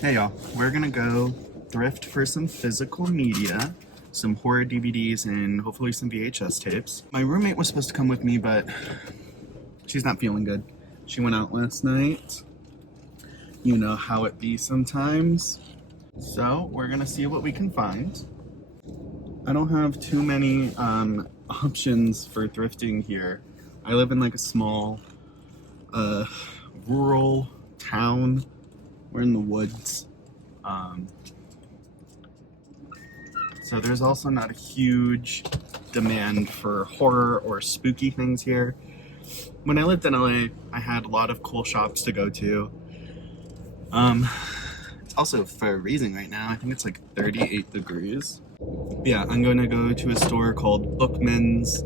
Hey y'all, we're gonna go thrift for some physical media, some horror DVDs, and hopefully some VHS tapes. My roommate was supposed to come with me, but she's not feeling good. She went out last night. You know how it be sometimes. So we're gonna see what we can find. I don't have too many options for thrifting here. I live in like a small rural town. We're in the woods. So there's also not a huge demand for horror or spooky things here. When I lived in LA, I had a lot of cool shops to go to. It's also freezing right now. I think it's like 38 degrees. But yeah, I'm going to go to a store called Bookman's.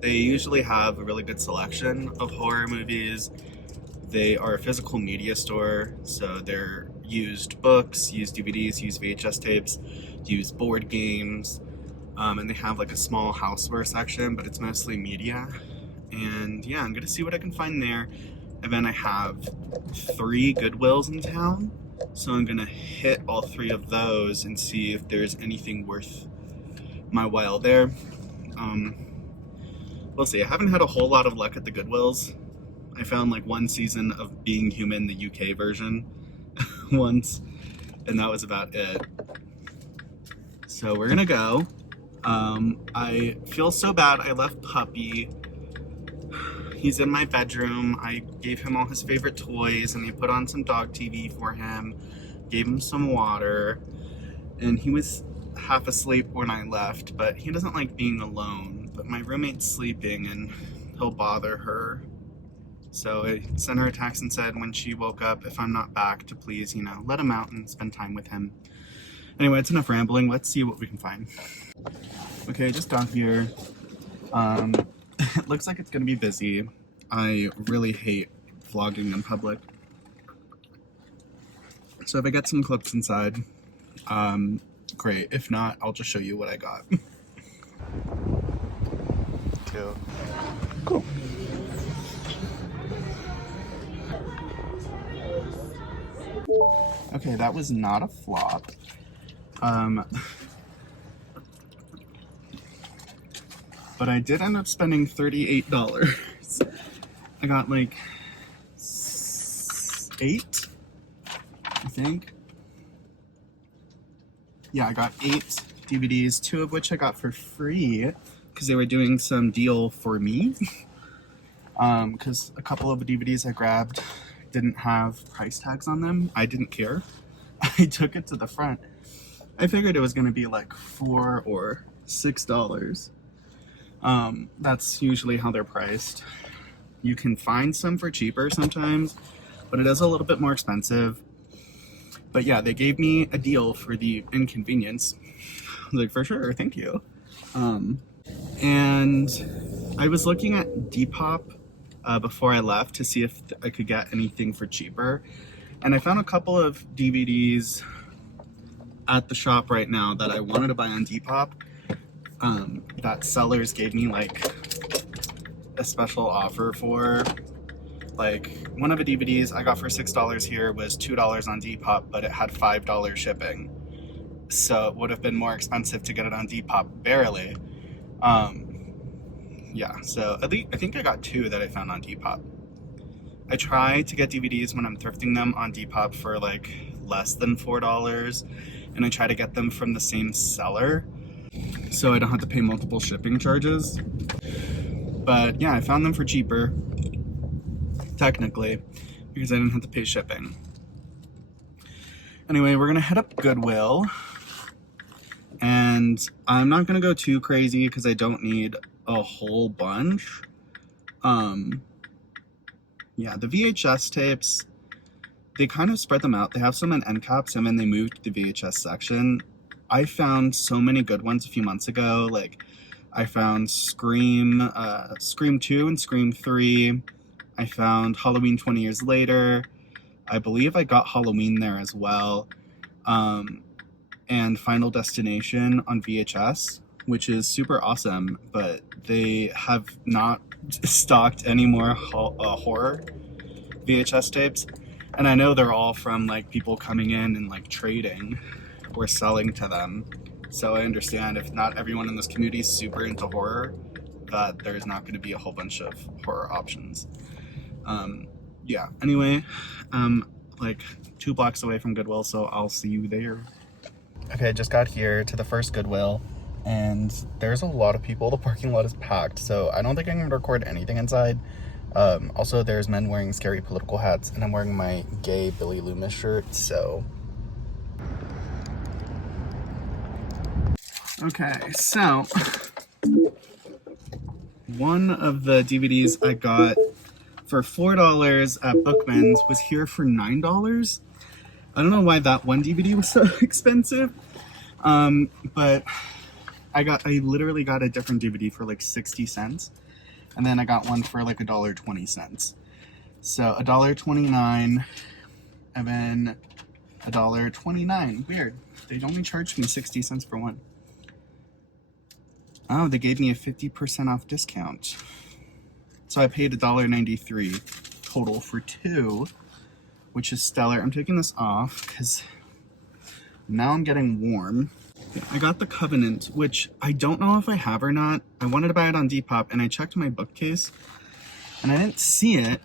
They usually have a really good selection of horror movies. They are a physical media store, so they're used books, used DVDs, used VHS tapes, used board games, and they have like a small houseware section, but it's mostly media. And yeah, I'm gonna see what I can find there. And then I have 3 Goodwills in town, so I'm gonna hit all 3 of those and see if there's anything worth my while there. We'll see. I haven't had a whole lot of luck at the Goodwills. I found like one season of Being Human, the UK version, once, and that was about it. So we're gonna go. I feel so bad. I left Puppy. He's in my bedroom. I gave him all his favorite toys, and I put on some dog TV for him, gave him some water, and he was half asleep when I left, but he doesn't like being alone. But my roommate's sleeping, and he'll bother her. So I sent her a text and said when she woke up, if I'm not back, to please, let him out and spend time with him. Anyway, it's enough rambling. Let's see what we can find. Okay, I just got here. It looks like it's gonna be busy. I really hate vlogging in public. So if I get some clips inside, great. If not, I'll just show you what I got. Cool. Okay, that was not a flop. But I did end up spending $38. I got like 8, I think. Yeah, I got 8 DVDs, 2 of which I got for free because they were doing some deal for me. Because a couple of the DVDs I grabbed didn't have price tags on them. I didn't care. I took it to the front. I figured it was going to be like $4 or $6. That's usually how they're priced. You can find some for cheaper sometimes, but it is a little bit more expensive. But yeah, they gave me a deal for the inconvenience. I was like, for sure, thank you. And I was looking at Depop before I left to see if I could get anything for cheaper. And I found a couple of DVDs at the shop right now that I wanted to buy on Depop. That sellers gave me like a special offer for. Like one of the DVDs I got for $6 here was $2 on Depop, but it had $5 shipping. So it would have been more expensive to get it on Depop, barely. Yeah, so at least I think I got 2 that I found on Depop. I try to get DVDs when I'm thrifting them on Depop for like less than $4, and I try to get them from the same seller so I don't have to pay multiple shipping charges. But yeah, I found them for cheaper, technically, because I didn't have to pay shipping. Anyway, we're gonna head up Goodwill, and I'm not gonna go too crazy because I don't need a whole bunch. Yeah, the VHS tapes, they kind of spread them out. They have some in end caps, and then they moved to the VHS section. I found so many good ones a few months ago. Like, I found Scream 2 and Scream 3. I found Halloween 20 Years Later. I believe I got Halloween there as well. And Final Destination on VHS, which is super awesome, but they have not stocked any more horror VHS tapes. And I know they're all from like people coming in and like trading or selling to them. So I understand if not everyone in this community is super into horror, that there's not going to be a whole bunch of horror options. Yeah, anyway, like 2 blocks away from Goodwill, so I'll see you there. Okay, I just got here to the first Goodwill, and there's a lot of people. The parking lot is packed, so I don't think I'm going to record anything inside. Also, there's men wearing scary political hats, and I'm wearing my gay Billy Loomis shirt, so... Okay, so... one of the DVDs I got for $4 at Bookman's was here for $9. I don't know why that one DVD was so expensive, but I literally got a different DVD for like 60 cents, and then I got one for like $1.20. So $1.29, and then $1.29. Weird. They only charged me 60 cents for one. Oh, they gave me a 50% off discount. So I paid $1.93 total for 2, which is stellar. I'm taking this off because now I'm getting warm. I got the Covenant, which I don't know if I have or not. I wanted to buy it on Depop, and I checked my bookcase, and I didn't see it.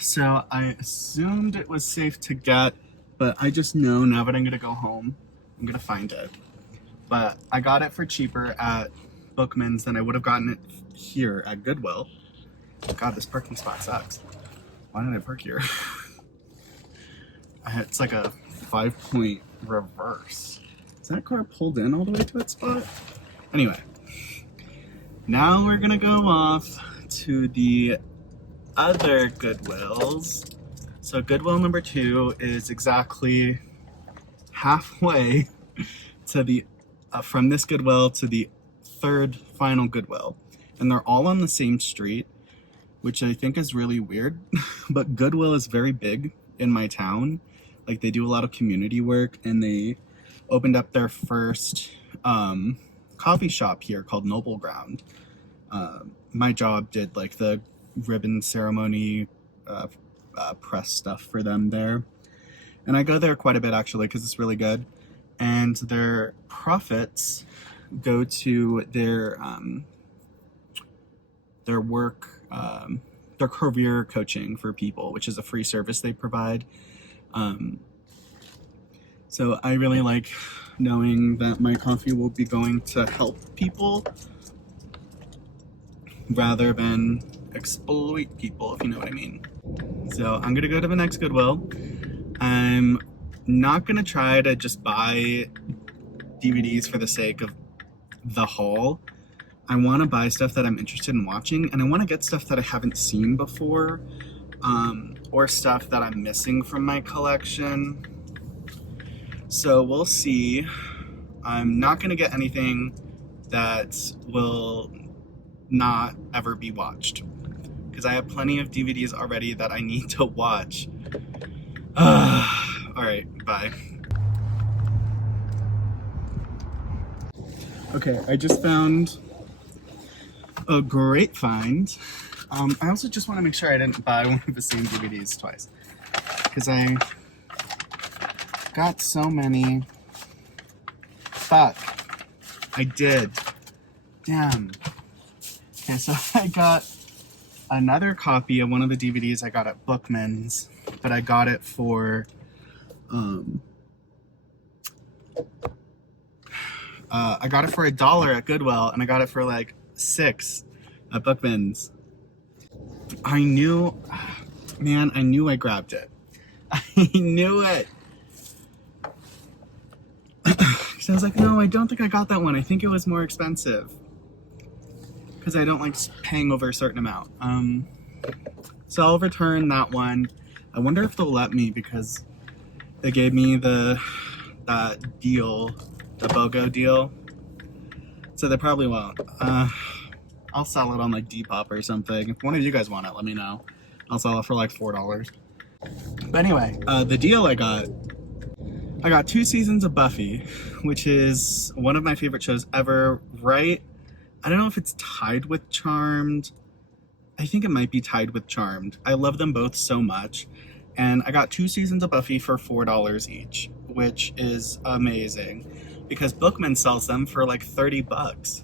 So I assumed it was safe to get, but I just know now that I'm going to go home, I'm going to find it. But I got it for cheaper at Bookman's than I would have gotten it here at Goodwill. God, this parking spot sucks. Why did I park here? It's like a 5-point reverse. Is that car pulled in all the way to that spot? Anyway, now we're gonna go off to the other Goodwills. So Goodwill number 2 is exactly halfway to the from this Goodwill to the third final Goodwill, and they're all on the same street, which I think is really weird. But Goodwill is very big in my town. Like, they do a lot of community work, and they opened up their first coffee shop here called Noble Ground. My job did like the ribbon ceremony press stuff for them there, and I go there quite a bit actually because it's really good. And their profits go to their work, their career coaching for people, which is a free service they provide. So I really like knowing that my coffee will be going to help people rather than exploit people, if you know what I mean. So I'm gonna go to the next Goodwill. I'm not gonna try to just buy DVDs for the sake of the haul. I want to buy stuff that I'm interested in watching, and I want to get stuff that I haven't seen before, or stuff that I'm missing from my collection. So we'll see. I'm not gonna get anything that will not ever be watched, because I have plenty of DVDs already that I need to watch. Alright, bye. Okay, I just found a great find. I also just want to make sure I didn't buy one of the same DVDs twice, because I got so many. Fuck. I did. Damn. Okay, so I got another copy of one of the DVDs I got at Bookman's, but I got it for I got it for $1 at Goodwill, and I got it for like $6 at Bookman's. I knew, man, I knew I grabbed it. I knew it. Because I was like, no, I don't think I got that one. I think it was more expensive. Because I don't like paying over a certain amount. So I'll return that one. I wonder if they'll let me, because they gave me that deal, the BOGO deal. So they probably won't. I'll sell it on like Depop or something. If one of you guys want it, let me know. I'll sell it for like $4. But anyway, the deal I got 2 seasons of Buffy, which is one of my favorite shows ever, right? I don't know if it's tied with Charmed. I think it might be tied with Charmed. I love them both so much. And I got 2 seasons of Buffy for $4 each, which is amazing because Bookman sells them for like 30 bucks.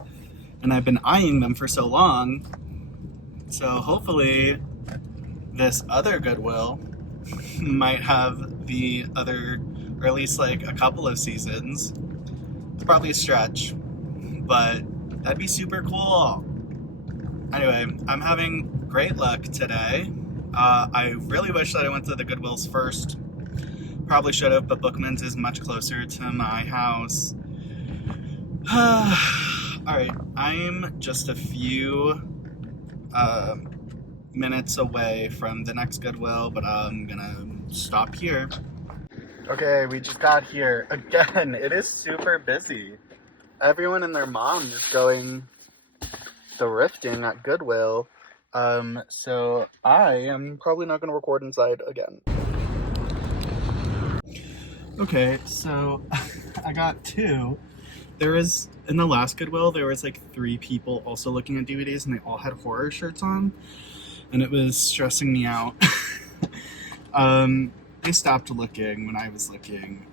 And I've been eyeing them for so long. So hopefully this other Goodwill might have the other, or at least like a couple of seasons. It's probably a stretch, but that'd be super cool. Anyway, I'm having great luck today. I really wish that I went to the Goodwills first. Probably should have, but Bookman's is much closer to my house. Alright, I'm just a few minutes away from the next Goodwill, but I'm gonna stop here. Okay, we just got here. Again, it is super busy. Everyone and their mom is going thrifting at Goodwill. So I am probably not going to record inside again. Okay, so I got 2. There was, in the last Goodwill, there was like 3 people also looking at DVDs and they all had horror shirts on. And it was stressing me out. They stopped looking when I was looking.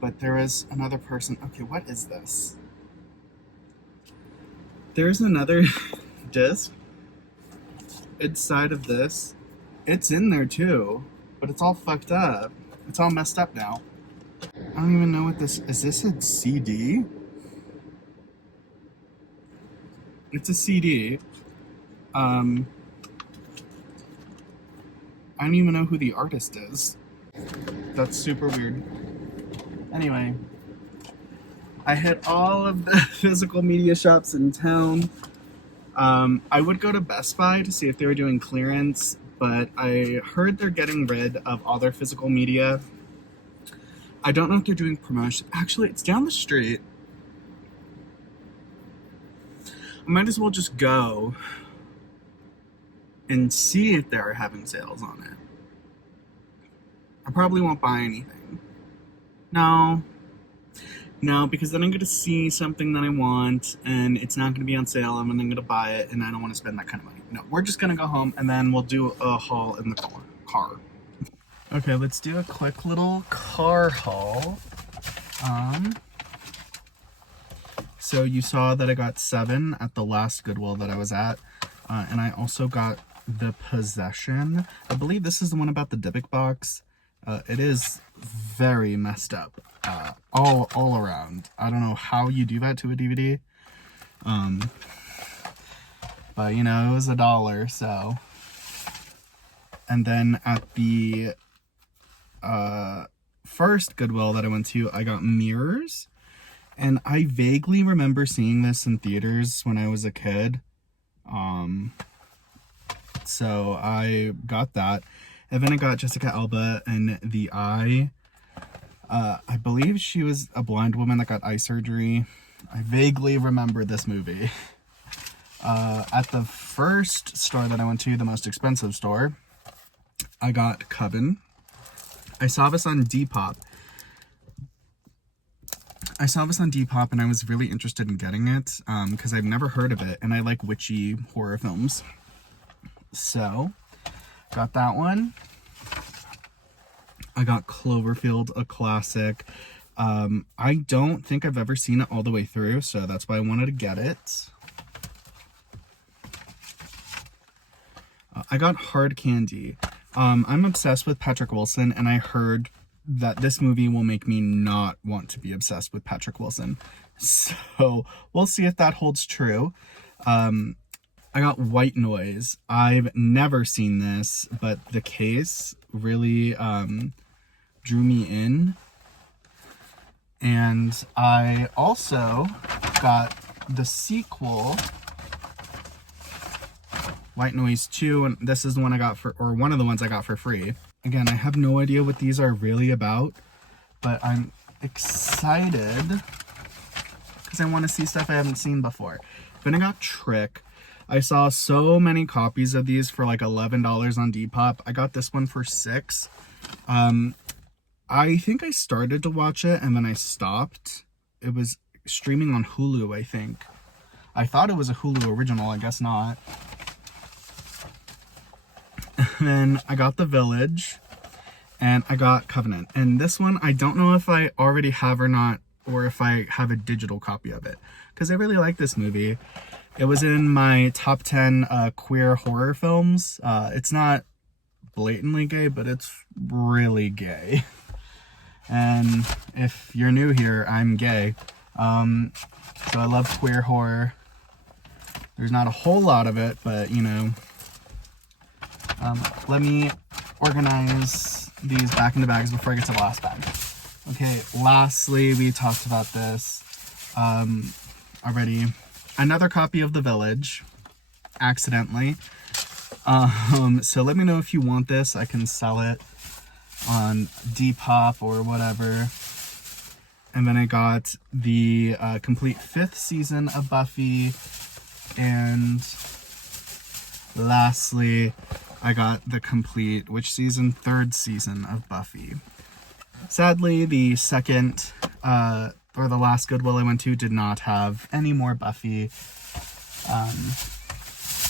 But there was another person. Okay, what is this? There's another disc inside of this. It's in there too, but it's all fucked up. It's all messed up now. I don't even know what this is. This a CD? It's a CD. I don't even know who the artist is. That's super weird. Anyway, I hit all of the physical media shops in town. I would go to Best Buy to see if they were doing clearance, but I heard they're getting rid of all their physical media. I don't know if they're doing promotion. Actually, it's down the street. I might as well just go and see if they're having sales on it. I probably won't buy anything. No, because then I'm going to see something that I want, and it's not going to be on sale, and then I'm going to buy it, and I don't want to spend that kind of money. No, we're just going to go home, and then we'll do a haul in the car. Okay, let's do a quick little car haul. So you saw that I got 7 at the last Goodwill that I was at, and I also got The Possession. I believe this is the one about the Dybbuk box. It is very messed up, all around. I don't know how you do that to a DVD. But you know, it was $1, so. And then at the first Goodwill that I went to, I got mirrors. And I vaguely remember seeing this in theaters when I was a kid. So I got that. And then I got Jessica Alba and The Eye. I believe she was a blind woman that got eye surgery. I vaguely remember this movie. At the first store that I went to, the most expensive store, I got Coven. I saw this on Depop. And I was really interested in getting it because I've never heard of it, and I like witchy horror films. So, got that one. I got Cloverfield, a classic. I don't think I've ever seen it all the way through, so that's why I wanted to get it. I got Hard Candy. I'm obsessed with Patrick Wilson, and I heard that this movie will make me not want to be obsessed with Patrick Wilson. So, we'll see if that holds true. I got White Noise. I've never seen this, but the case really drew me in. And I also got the sequel, White Noise 2, and this is the one I got for, or one of the ones I got for free. Again, I have no idea what these are really about, but I'm excited because I want to see stuff I haven't seen before. Then I got Trick. I saw so many copies of these for like $11 on Depop. I got this one for $6. I think I started to watch it and then I stopped. It was streaming on Hulu, I think. I thought it was a Hulu original, I guess not. And then I got The Village. and I got Covenant. And this one, I don't know if I already have or not, or if I have a digital copy of it, because I really like this movie. It was in my top 10 queer horror films. It's not blatantly gay, but it's really gay. And if you're new here, I'm gay. So I love queer horror. There's not a whole lot of it, but you know. Let me organize these back into bags before I get to the last bag. Okay, lastly, we talked about this already. Another copy of The Village, accidentally. So let me know if you want this. I can sell it on Depop or whatever. And then I got the complete 5th season of Buffy. And lastly, I got the complete, which season? 3rd season of Buffy. Sadly, the second, or the last Goodwill I went to did not have any more Buffy.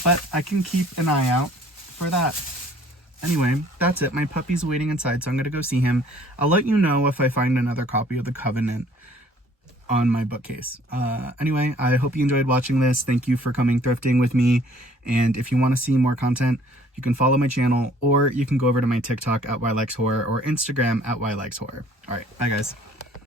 But I can keep an eye out for that. Anyway, that's it. My puppy's waiting inside, so I'm going to go see him. I'll let you know if I find another copy of The Covenant on my bookcase. Anyway, I hope you enjoyed watching this. Thank you for coming thrifting with me. And if you want to see more content, you can follow my channel, or you can go over to my TikTok at Wylikeshorror or Instagram at Wylikeshorror. All right, bye guys.